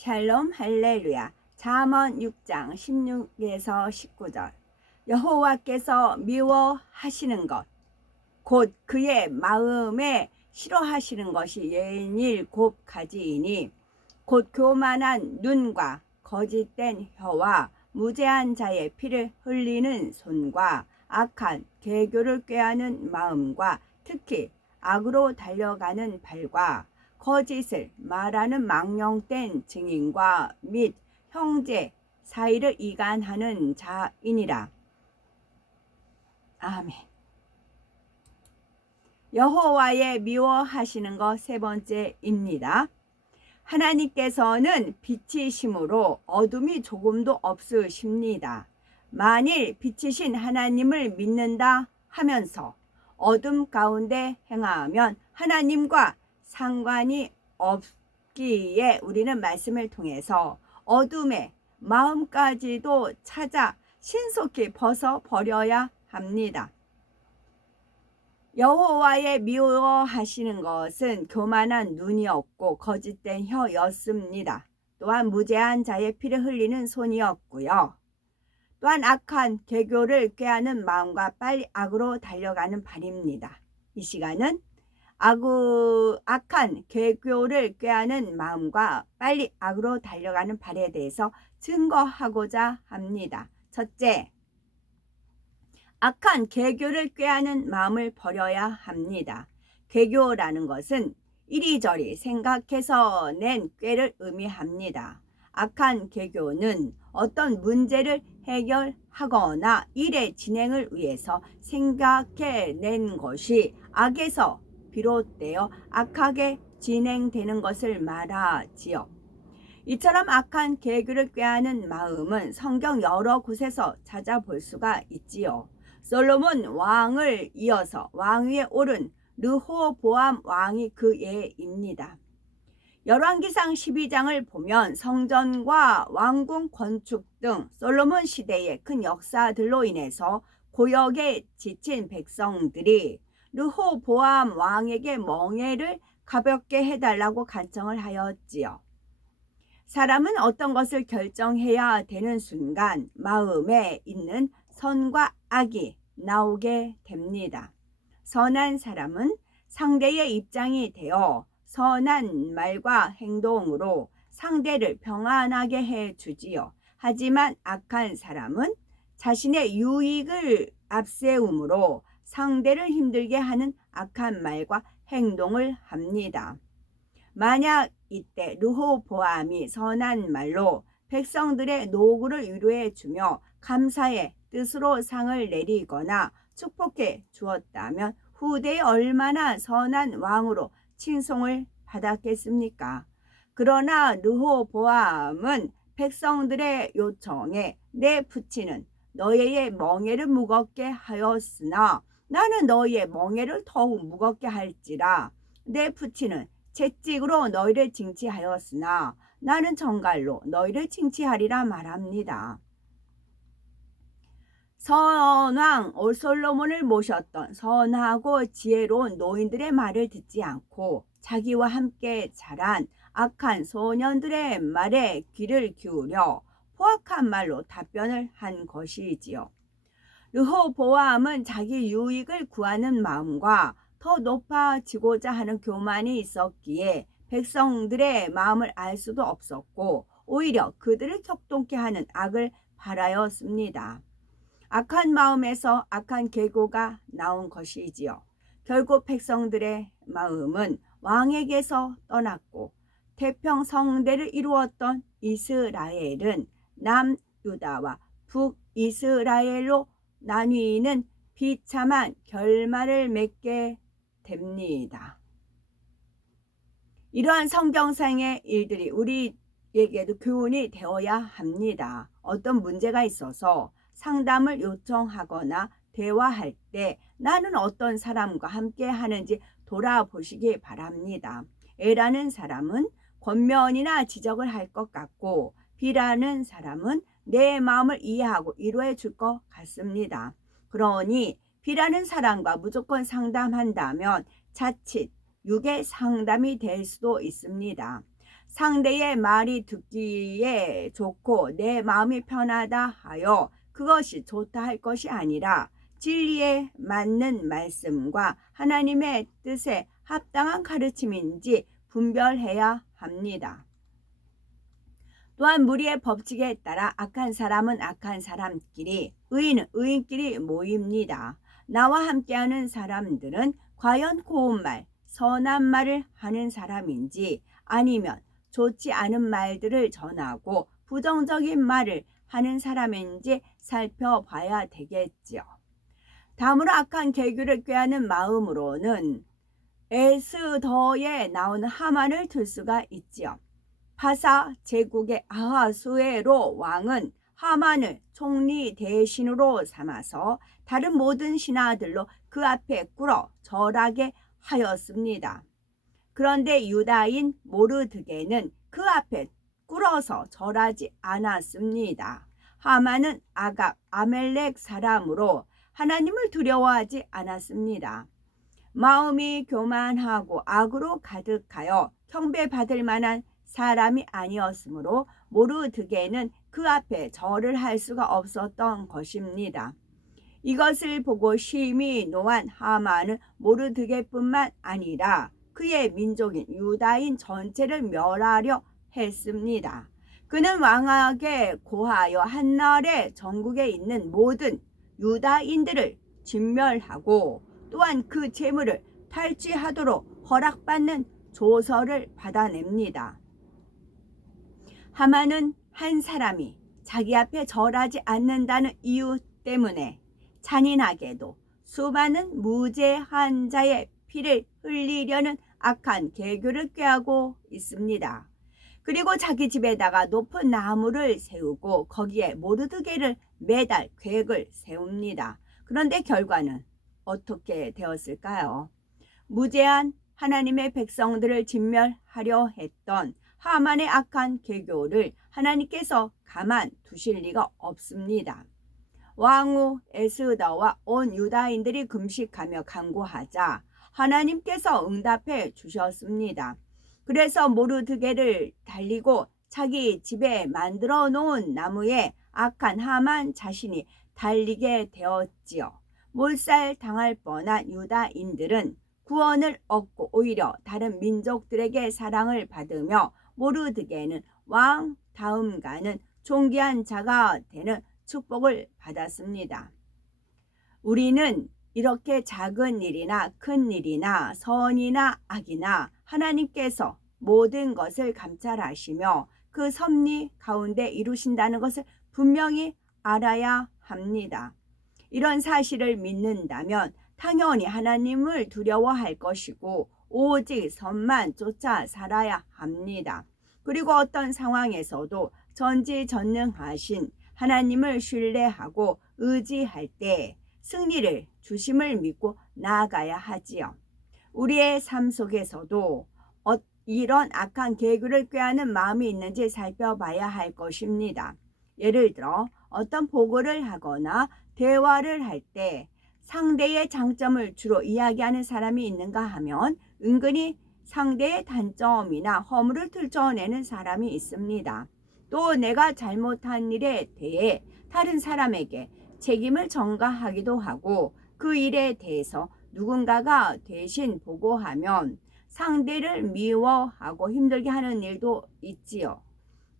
샬롬 할렐루야. 잠언 6장 16에서 19절. 여호와께서 미워하시는 것 곧 그의 마음에 싫어하시는 것이 예일 곱 가지이니 곧 교만한 눈과 거짓된 혀와 무죄한 자의 피를 흘리는 손과 악한 계교를 꾀하는 마음과 특히 악으로 달려가는 발과 거짓을 말하는 망령된 증인과 및 형제 사이를 이간하는 자이니라. 아멘. 여호와의 미워하시는 것 세 번째입니다. 하나님께서는 빛이심으로 어둠이 조금도 없으십니다. 만일 빛이신 하나님을 믿는다 하면서 어둠 가운데 행하면 하나님과 상관이 없기에 우리는 말씀을 통해서 어둠의 마음까지도 찾아 신속히 벗어버려야 합니다. 여호와의 미워하시는 것은 교만한 눈이었고 거짓된 혀였습니다. 또한 무죄한 자의 피를 흘리는 손이었고요. 또한 악한 계교를 꾀하는 마음과 빨리 악으로 달려가는 발입니다. 이 시간은 악한 계교를 꾀하는 마음과 빨리 악으로 달려가는 발에 대해서 증거하고자 합니다. 첫째, 악한 계교를 꾀하는 마음을 버려야 합니다. 계교라는 것은 이리저리 생각해서 낸 꾀를 의미합니다. 악한 계교는 어떤 문제를 해결하거나 일의 진행을 위해서 생각해낸 것이 악에서 비롯되어 악하게 진행되는 것을 말하지요. 이처럼 악한 계교를 꾀하는 마음은 성경 여러 곳에서 찾아볼 수가 있지요. 솔로몬 왕을 이어서 왕위에 오른 르호보암 왕이 그 예입니다. 열왕기상 12장을 보면 성전과 왕궁 건축 등 솔로몬 시대의 큰 역사들로 인해서 고역에 지친 백성들이 르호보암 왕에게 멍에를 가볍게 해달라고 간청을 하였지요. 사람은 어떤 것을 결정해야 되는 순간 마음에 있는 선과 악이 나오게 됩니다. 선한 사람은 상대의 입장이 되어 선한 말과 행동으로 상대를 평안하게 해주지요. 하지만 악한 사람은 자신의 유익을 앞세움으로 상대를 힘들게 하는 악한 말과 행동을 합니다. 만약 이때 르호보암이 선한 말로 백성들의 노구를 위로해 주며 감사의 뜻으로 상을 내리거나 축복해 주었다면 후대에 얼마나 선한 왕으로 칭송을 받았겠습니까? 그러나 르호보암은 백성들의 요청에 내붙이는 너희의 멍에를 무겁게 하였으나 나는 너희의 멍에를 더욱 무겁게 할지라. 내붙이는 채찍으로 너희를 징치하였으나 나는 정갈로 너희를 징치하리라 말합니다. 선왕 솔로몬을 모셨던 선하고 지혜로운 노인들의 말을 듣지 않고 자기와 함께 자란 악한 소년들의 말에 귀를 기울여 포악한 말로 답변을 한 것이지요. 르호보암은 자기 유익을 구하는 마음과 더 높아지고자 하는 교만이 있었기에 백성들의 마음을 알 수도 없었고 오히려 그들을 격동케 하는 악을 바라였습니다. 악한 마음에서 악한 계교가 나온 것이지요. 결국 백성들의 마음은 왕에게서 떠났고 태평성대를 이루었던 이스라엘은 남유다와 북이스라엘로 나뉘는 비참한 결말을 맺게 됩니다. 이러한 성경상의 일들이 우리에게도 교훈이 되어야 합니다. 어떤 문제가 있어서 상담을 요청하거나 대화할 때 나는 어떤 사람과 함께 하는지 돌아보시기 바랍니다. A라는 사람은 권면이나 지적을 할 것 같고 B라는 사람은 내 마음을 이해하고 위로해 줄 것 같습니다. 그러니 B라는 사람과 무조건 상담한다면 자칫 육의 상담이 될 수도 있습니다. 상대의 말이 듣기에 좋고 내 마음이 편하다 하여 그것이 좋다 할 것이 아니라 진리에 맞는 말씀과 하나님의 뜻에 합당한 가르침인지 분별해야 합니다. 또한 무리의 법칙에 따라 악한 사람은 악한 사람끼리, 의인은 의인끼리 모입니다. 나와 함께하는 사람들은 과연 고운 말, 선한 말을 하는 사람인지 아니면 좋지 않은 말들을 전하고 부정적인 말을 하는 사람인지 살펴봐야 되겠지요. 다음으로 악한 계교를 꾀하는 마음으로는 에스더에 나오는 하만을 들 수가 있지요. 바사 제국의 아하수에로 왕은 하만을 총리 대신으로 삼아서 다른 모든 신하들로 그 앞에 꿇어 절하게 하였습니다. 그런데 유다인 모르드게는 그 앞에 꿇어서 절하지 않았습니다. 하만은 아갑 아멜렉 사람으로 하나님을 두려워하지 않았습니다. 마음이 교만하고 악으로 가득하여 경배받을 만한 사람이 아니었으므로 모르드게는 그 앞에 절을 할 수가 없었던 것입니다. 이것을 보고 심히 노한 하만은 모르드게뿐만 아니라 그의 민족인 유다인 전체를 멸하려 했습니다. 그는 왕에게 고하여 한날에 전국에 있는 모든 유다인들을 진멸하고 또한 그 재물을 탈취하도록 허락받는 조서를 받아냅니다. 하만은 한 사람이 자기 앞에 절하지 않는다는 이유 때문에 잔인하게도 수많은 무죄한 자의 피를 흘리려는 악한 계교를 꾀하고 있습니다. 그리고 자기 집에다가 높은 나무를 세우고 거기에 모르드게를 매달 계획을 세웁니다. 그런데 결과는 어떻게 되었을까요? 무죄한 하나님의 백성들을 진멸하려 했던 하만의 악한 계교를 하나님께서 가만 두실 리가 없습니다. 왕후 에스더와 온 유다인들이 금식하며 간구하자 하나님께서 응답해 주셨습니다. 그래서 모르드게를 달리고 자기 집에 만들어 놓은 나무에 악한 하만 자신이 달리게 되었지요. 몰살 당할 뻔한 유다인들은 구원을 얻고 오히려 다른 민족들에게 사랑을 받으며 모르드게는 왕 다음가는 존귀한 자가 되는 축복을 받았습니다. 우리는 이렇게 작은 일이나 큰 일이나 선이나 악이나 하나님께서 모든 것을 감찰하시며 그 섭리 가운데 이루신다는 것을 분명히 알아야 합니다. 이런 사실을 믿는다면 당연히 하나님을 두려워할 것이고 오직 선만 쫓아 살아야 합니다. 그리고 어떤 상황에서도 전지전능하신 하나님을 신뢰하고 의지할 때 승리를 주심을 믿고 나아가야 하지요. 우리의 삶 속에서도 이런 악한 계교를 꾀하는 마음이 있는지 살펴봐야 할 것입니다. 예를 들어 어떤 보고를 하거나 대화를 할 때 상대의 장점을 주로 이야기하는 사람이 있는가 하면 은근히 상대의 단점이나 허물을 들춰내는 사람이 있습니다. 또 내가 잘못한 일에 대해 다른 사람에게 책임을 전가하기도 하고 그 일에 대해서 누군가가 대신 보고하면 상대를 미워하고 힘들게 하는 일도 있지요.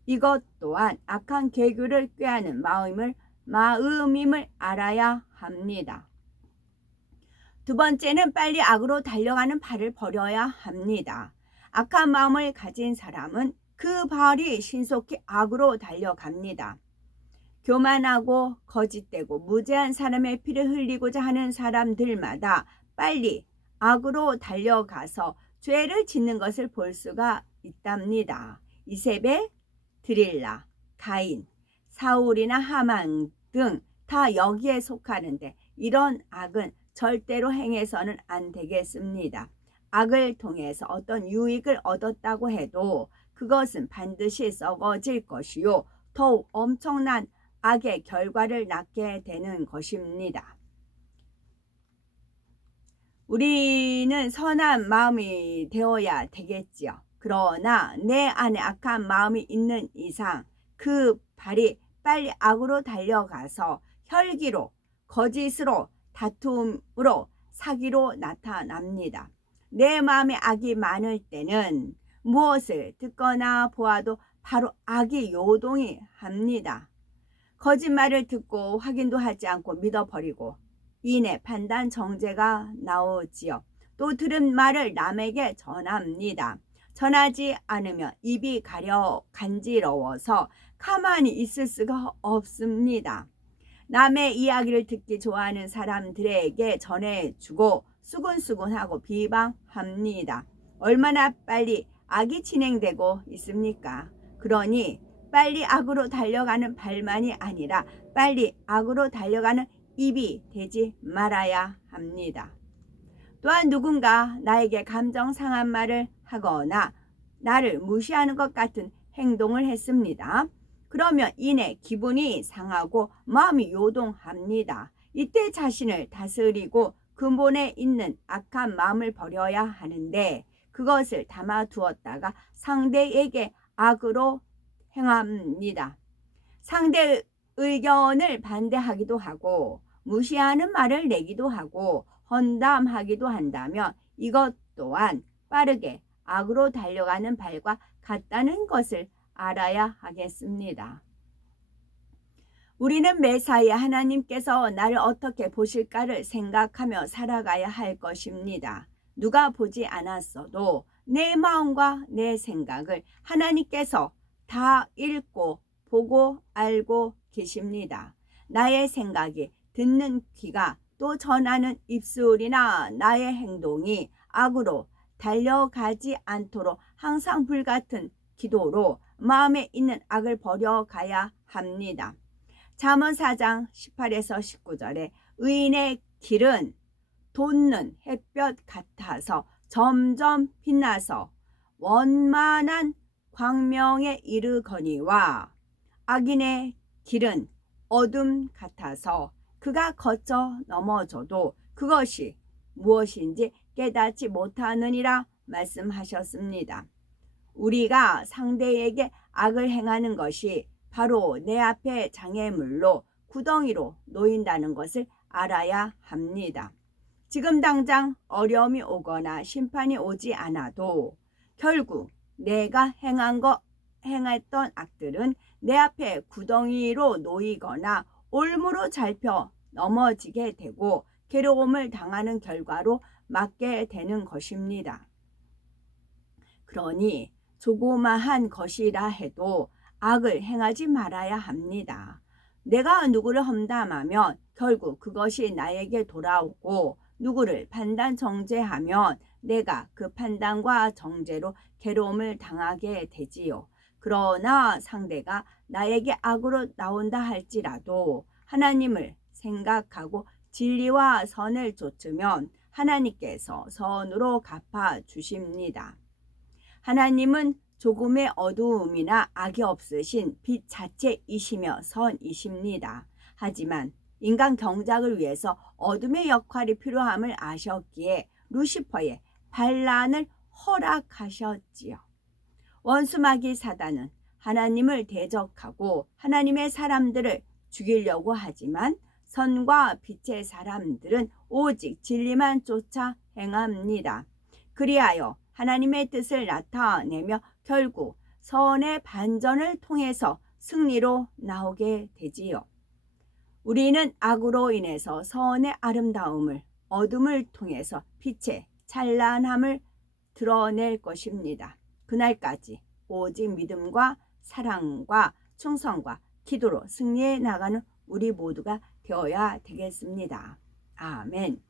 이것 또한 악한 계교를 꾀하는 마음임을 알아야 합니다. 두 번째는 빨리 악으로 달려가는 발을 버려야 합니다. 악한 마음을 가진 사람은 그 발이 신속히 악으로 달려갑니다. 교만하고 거짓되고 무죄한 사람의 피를 흘리고자 하는 사람들마다 빨리 악으로 달려가서 죄를 짓는 것을 볼 수가 있답니다. 이세벨, 드릴라, 가인, 사울이나 하만 등 다 여기에 속하는데 이런 악은 절대로 행해서는 안 되겠습니다. 악을 통해서 어떤 유익을 얻었다고 해도 그것은 반드시 썩어질 것이요 더욱 엄청난 악의 결과를 낳게 되는 것입니다. 우리는 선한 마음이 되어야 되겠지요. 그러나 내 안에 악한 마음이 있는 이상 그 발이 빨리 악으로 달려가서 혈기로, 거짓으로, 다툼으로, 사기로 나타납니다. 내 마음에 악이 많을 때는 무엇을 듣거나 보아도 바로 악이 요동이 합니다. 거짓말을 듣고 확인도 하지 않고 믿어버리고 이내 판단 정죄가 나오지요. 또 들은 말을 남에게 전합니다. 전하지 않으면 입이 가려 간지러워서 가만히 있을 수가 없습니다. 남의 이야기를 듣기 좋아하는 사람들에게 전해주고 수군수군하고 비방합니다. 얼마나 빨리 악이 진행되고 있습니까? 그러니 빨리 악으로 달려가는 발만이 아니라 빨리 악으로 달려가는 입이 되지 말아야 합니다. 또한 누군가 나에게 감정 상한 말을 하거나 나를 무시하는 것 같은 행동을 했습니다. 그러면 이내 기분이 상하고 마음이 요동합니다. 이때 자신을 다스리고 근본에 있는 악한 마음을 버려야 하는데 그것을 담아두었다가 상대에게 악으로 행합니다. 상대의 의견을 반대하기도 하고 무시하는 말을 내기도 하고 헌담하기도 한다면 이것 또한 빠르게 악으로 달려가는 발과 같다는 것을 알아야 하겠습니다. 우리는 매사에 하나님께서 나를 어떻게 보실까를 생각하며 살아가야 할 것입니다. 누가 보지 않았어도 내 마음과 내 생각을 하나님께서 다 읽고 보고 알고 계십니다. 나의 생각이 듣는 귀가 또 전하는 입술이나 나의 행동이 악으로 달려가지 않도록 항상 불같은 기도로 마음에 있는 악을 버려가야 합니다. 잠언 4장 18에서 19절에 의인의 길은 돋는 햇볕 같아서 점점 빛나서 원만한 광명에 이르거니와 악인의 길은 어둠 같아서 그가 거쳐 넘어져도 그것이 무엇인지 깨닫지 못하느니라 말씀하셨습니다. 우리가 상대에게 악을 행하는 것이 바로 내 앞에 장애물로 구덩이로 놓인다는 것을 알아야 합니다. 지금 당장 어려움이 오거나 심판이 오지 않아도 결국 내가 행했던 악들은 내 앞에 구덩이로 놓이거나 올무로 잡혀 넘어지게 되고 괴로움을 당하는 결과로 맞게 되는 것입니다. 그러니 조그마한 것이라 해도 악을 행하지 말아야 합니다. 내가 누구를 험담하면 결국 그것이 나에게 돌아오고 누구를 판단 정죄하면 내가 그 판단과 정죄로 괴로움을 당하게 되지요. 그러나 상대가 나에게 악으로 나온다 할지라도 하나님을 생각하고 진리와 선을 좇으면 하나님께서 선으로 갚아 주십니다. 하나님은 조금의 어두움이나 악이 없으신 빛 자체이시며 선이십니다. 하지만 인간 경작을 위해서 어둠의 역할이 필요함을 아셨기에 루시퍼의 반란을 허락하셨지요. 원수마귀 사단은 하나님을 대적하고 하나님의 사람들을 죽이려고 하지만 선과 빛의 사람들은 오직 진리만 쫓아 행합니다. 그리하여 하나님의 뜻을 나타내며 결국 선의 반전을 통해서 승리로 나오게 되지요. 우리는 악으로 인해서 선의 아름다움을, 어둠을 통해서 빛의 찬란함을 드러낼 것입니다. 그날까지 오직 믿음과 사랑과 충성과 기도로 승리해 나가는 우리 모두가 되어야 되겠습니다. 아멘.